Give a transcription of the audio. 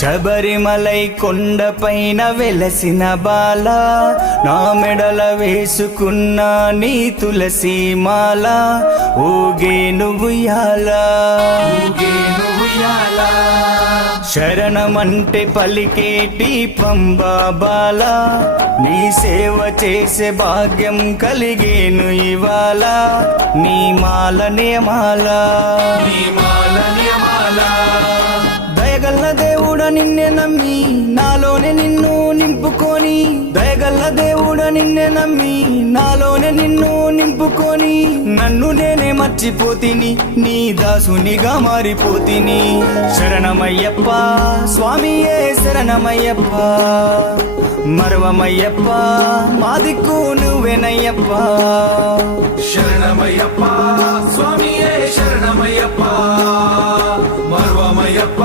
శబరిమలై కొండపైన వెలసిన బాల, నా మెడల వేసుకున్న నీ తులసి మాల, ఊగేను ఉయ్యాలా, శరణమంటే పలికేటి పంబా బాల, నీ సేవ చేసే భాగ్యం కలిగేను ఇవాళ, నీ మాలనే మాల, దయగల్ల దేవుడ నిన్నే నమ్మి నాలోనే నిన్ను నింపుకొని, దయగల్ల దేవుడ నిన్నే నమ్మి నాలోనే నిన్ను నింపుకొని, నన్ను నేనే మర్చిపోతిని నీ దాసునిగా మారిపోతిని. శరణమయ్యప్ప స్వామియే శరణమయ్యప్ప, మరవమయ్యప్ప మా దిక్కు నువ్వేనయ్యప్ప. శరణమయ్యప్ప స్వామియే శరణమయ్యప్ప, మర్వమయ్యప్ప